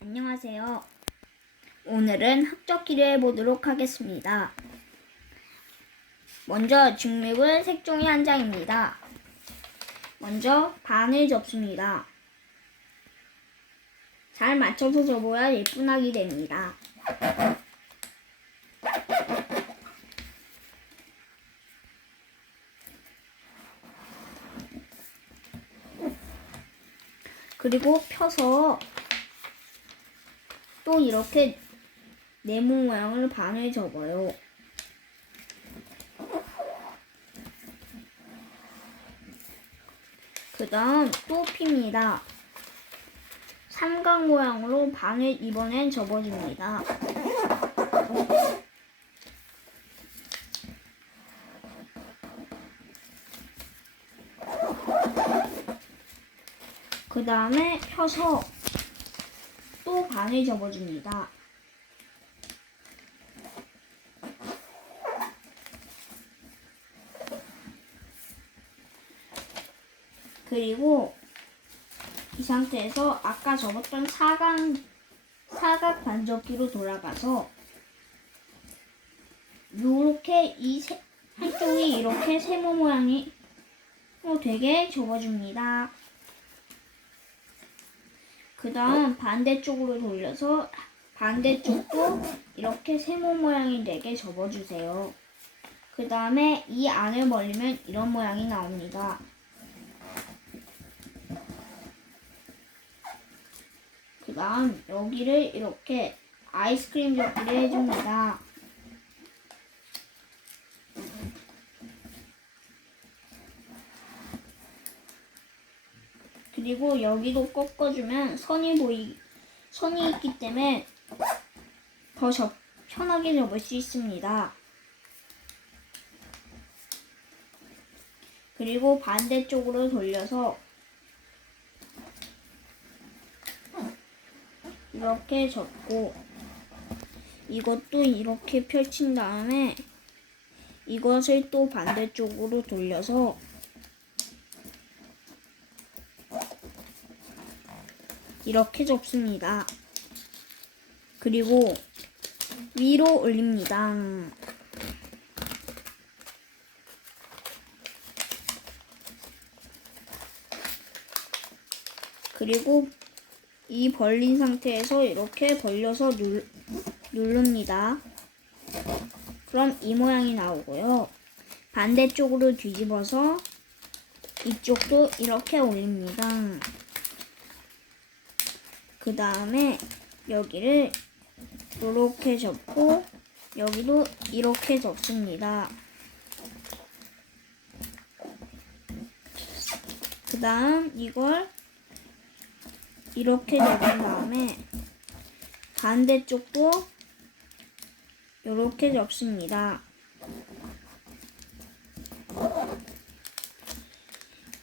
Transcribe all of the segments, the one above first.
안녕하세요. 오늘은 흑적기를 해보도록 하겠습니다. 먼저 중립은 색종이 한 장입니다. 먼저 반을 접습니다. 잘 맞춰서 접어야 예쁜 학이 됩니다. 그리고 펴서 또 이렇게 네모 모양을 반을 접어요. 그 다음 또 핍니다. 삼각 모양으로 반을 이번엔 접어줍니다. 그 다음에 펴서 또 반을 접어줍니다. 그리고 이 상태에서 아까 접었던 사각, 사각 반접기로 돌아가서 요렇게 이 세, 한쪽이 이렇게 세모 모양이 어, 되게 접어줍니다. 그 다음 반대쪽으로 돌려서 반대쪽도 이렇게 세모 모양이 되게 접어주세요. 그 다음에 이 안을 벌리면 이런 모양이 나옵니다. 그 다음 여기를 이렇게 아이스크림 접기를 해줍니다. 그리고 여기도 꺾어주면 선이 보이 선이 있기 때문에 더 접, 편하게 접을 수 있습니다. 그리고 반대쪽으로 돌려서 이렇게 접고 이것도 이렇게 펼친 다음에 이것을 또 반대쪽으로 돌려서 이렇게 접습니다. 그리고 위로 올립니다. 그리고 이 벌린 상태에서 이렇게 벌려서 눌, 누릅니다. 그럼 이 모양이 나오고요. 반대쪽으로 뒤집어서 이쪽도 이렇게 올립니다. 그 다음에 여기를 이렇게 접고 여기도 이렇게 접습니다. 그 다음 이걸 이렇게 접은 다음에 반대쪽도 이렇게 접습니다.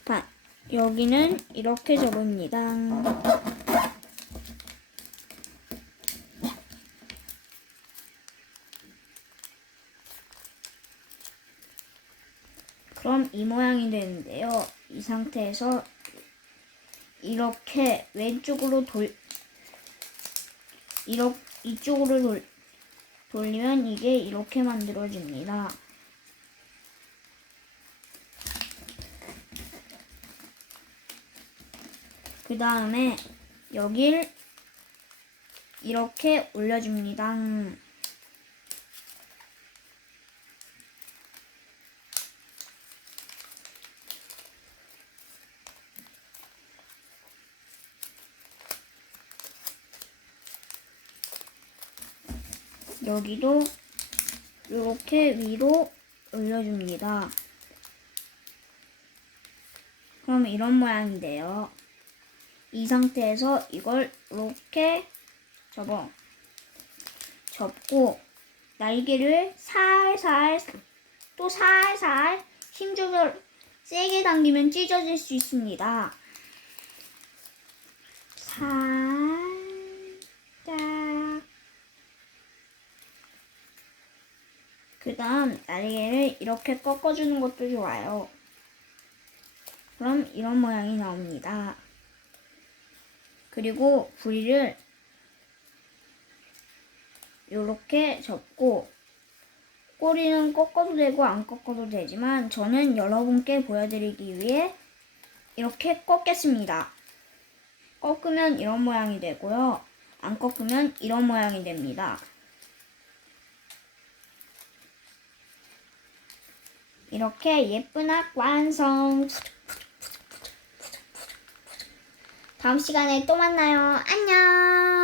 바, 여기는 이렇게 접습니다. 그럼 이 모양이 되는데요. 이 상태에서 이렇게 왼쪽으로 돌 이렇게 이쪽으로 돌, 돌리면 이게 이렇게 만들어집니다. 그 다음에 여길 이렇게 올려줍니다. 여기도 이렇게 위로 올려줍니다. 그럼 이런 모양이 돼요. 이 상태에서 이걸 이렇게 접어 접고 날개를 살살 또 살살 힘줘서 세게 당기면 찢어질 수 있습니다. 살 그 다음 날개를 이렇게 꺾어주는 것도 좋아요. 그럼 이런 모양이 나옵니다. 그리고 부리를 이렇게 접고 꼬리는 꺾어도 되고 안 꺾어도 되지만 저는 여러분께 보여드리기 위해 이렇게 꺾겠습니다. 꺾으면 이런 모양이 되고요. 안 꺾으면 이런 모양이 됩니다. 이렇게 예쁜 악 완성! 다음 시간에 또 만나요. 안녕!